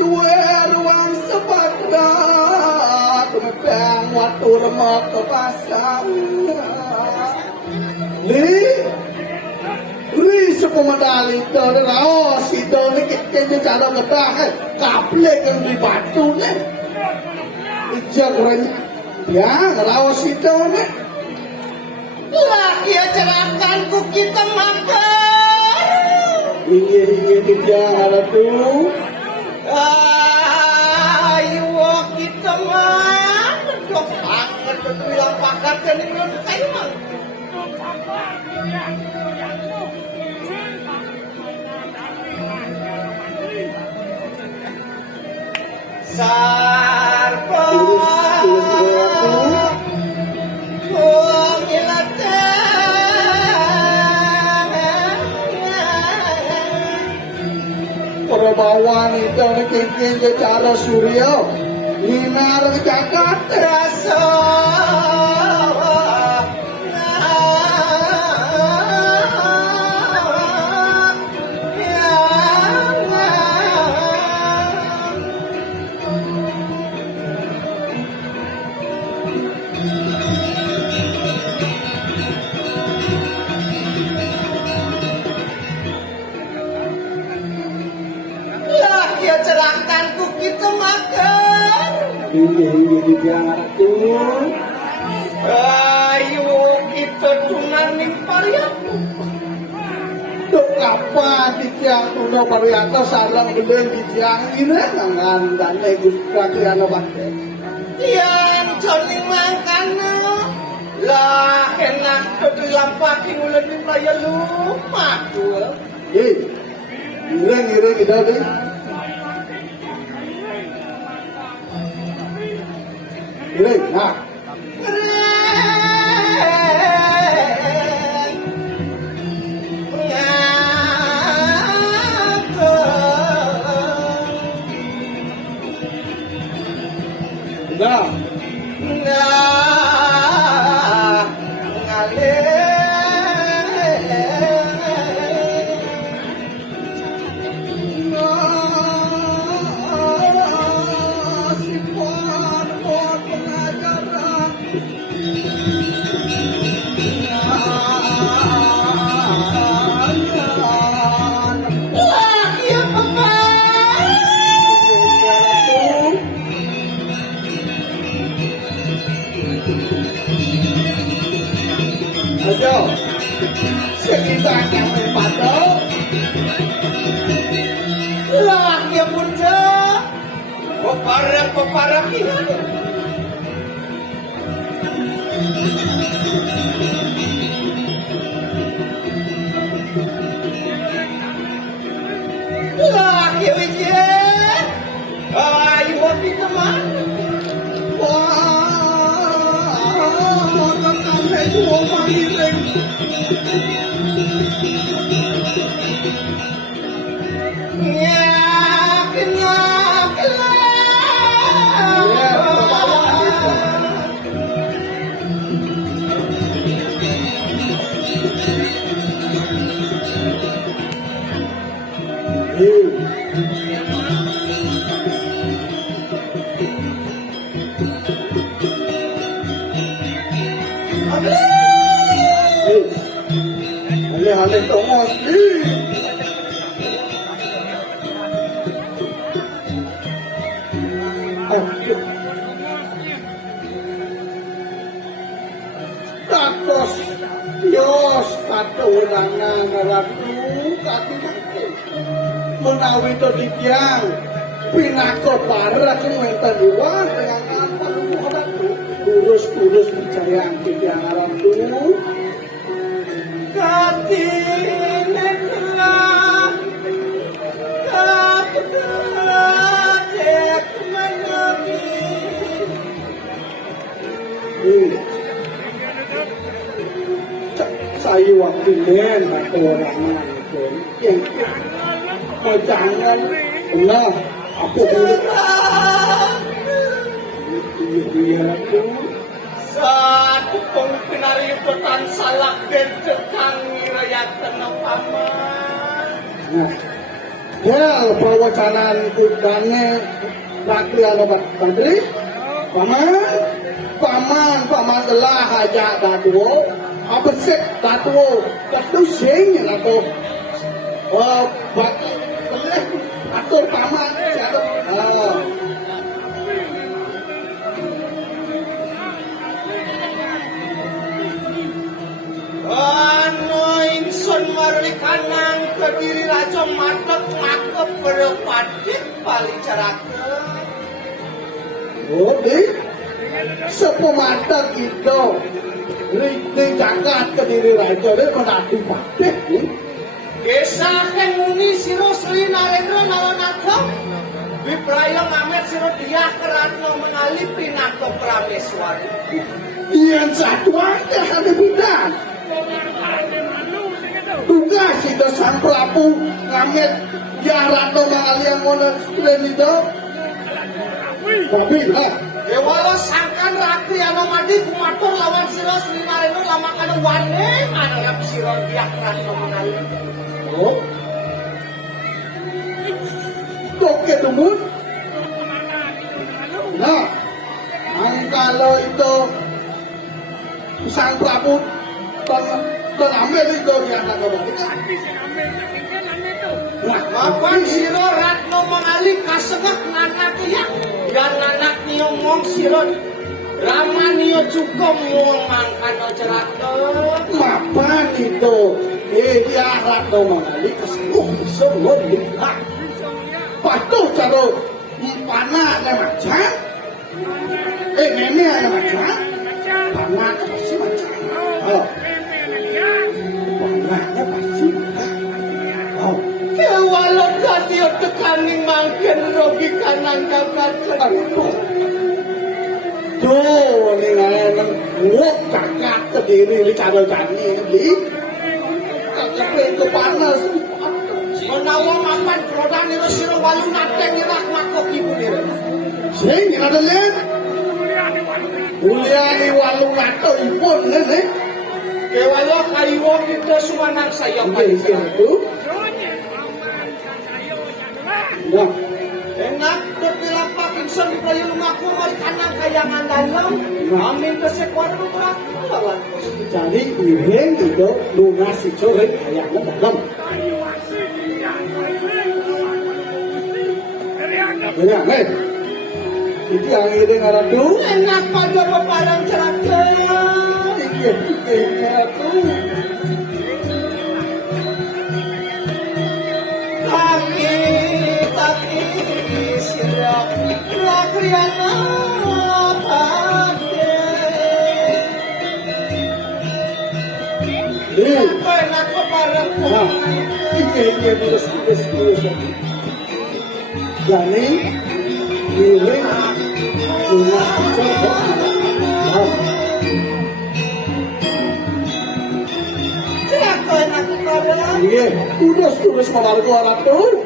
duwe ruang sepadan tumepeng waktu remek ke pasar Ri sepemedali dari raos itu ni kayaknya cara ngedah kaple kan di batu ni ijak orangnya ya raos itu ni lah ya cerahkanku kita makan ini dia ada tu ayo kita makan dok sangat bilang pakat dan ini kayu mang sarpo Perbawan itu bikin cara surya Linar jagat rasa cerahkanku kita makan ini jatuh ayo kita tunaning pariatu dok kapan diciang tuno pariatu sarang belum diciang ini ngangan dan negus kakian bakte tiang joning mangkana lah enak kedilampaki mulai di playa lupa tuh ireng kita deh ireng nah nah Ayo, sekitar yang membantu. lah ya bunda peparah ini lah ya wijaya ayo waktu teman itu orang ireng Hale Thomas Tatos Dios katurangan ratu kati menawi to dikiang pinako para kementen luar dengan apa kurus percaya dikiang ratu saya waktu ini atau orang yang jangan nah aku dulu dia tu satu pengpinari petan salak dan cekang rakyat tenang paman nah Del pawacanan kudane rakyat obat menteri paman telah aja datuo abesek datuo datu sing atau bak atur paman siapa ingsun marwi kanang kediri raja matek makep berepadik bali cerake. di sepematak itu Riti jagat kediri raja ini menadi patih Gesaken muni siro Sri Narendra Naranatha Wipraya ngamet siro Dyah Keratna menali Pinaka Prameswari. Yang satu aja ada bidang tugas itu sang Prabu ngamet Dyah Ratna mengali yang monastren itu tapi lah Dewala sangkan rakti anomadi kumatur lawan siro Sri Narendra lamakana wane manayap siro Dyah Keratna menali. oh toke dumun nah kalau itu sang Prabu terambil itu Dyah Ratna Mapan siro Ratna mengali kasengak nganak yang dan anak niyo mong siro Rama niyo cukup muang mangkano cerake. mapan itu Dyah Ratna mengali keseluruh semua lihat patuh cara panah ada macam nenek ada macam panah pasti macam oh panahnya pasti macam oh Kewalon katiyo tekaning mangken rogi kanang dapat aduh tuh ini nang nguk kakak kediri li cara jani li kakak itu panas menawa mapan produk niro siro walu nateng irak makok ibu niro. sing ada lihat Uliani walung atau ipun nih Kewalo kaiwo kita sumanang sayang Oke, itu. Nah, enak terpilapak insan di prayu lumaku wali kanang kayangan dalam amin kesekwar berat lawan jadi iring itu lunas itu kayaknya dalam. Ya, nih. Itu yang iring ada tuh. enak pada pepadang cerake Tiga tuh. Taki sirak lakriana pake Nih. enak pepadang Nah, tiga terus. Jadi iring lunas itu dalam. cerake enak pepadang Iya, udah tulis malar gua ratu.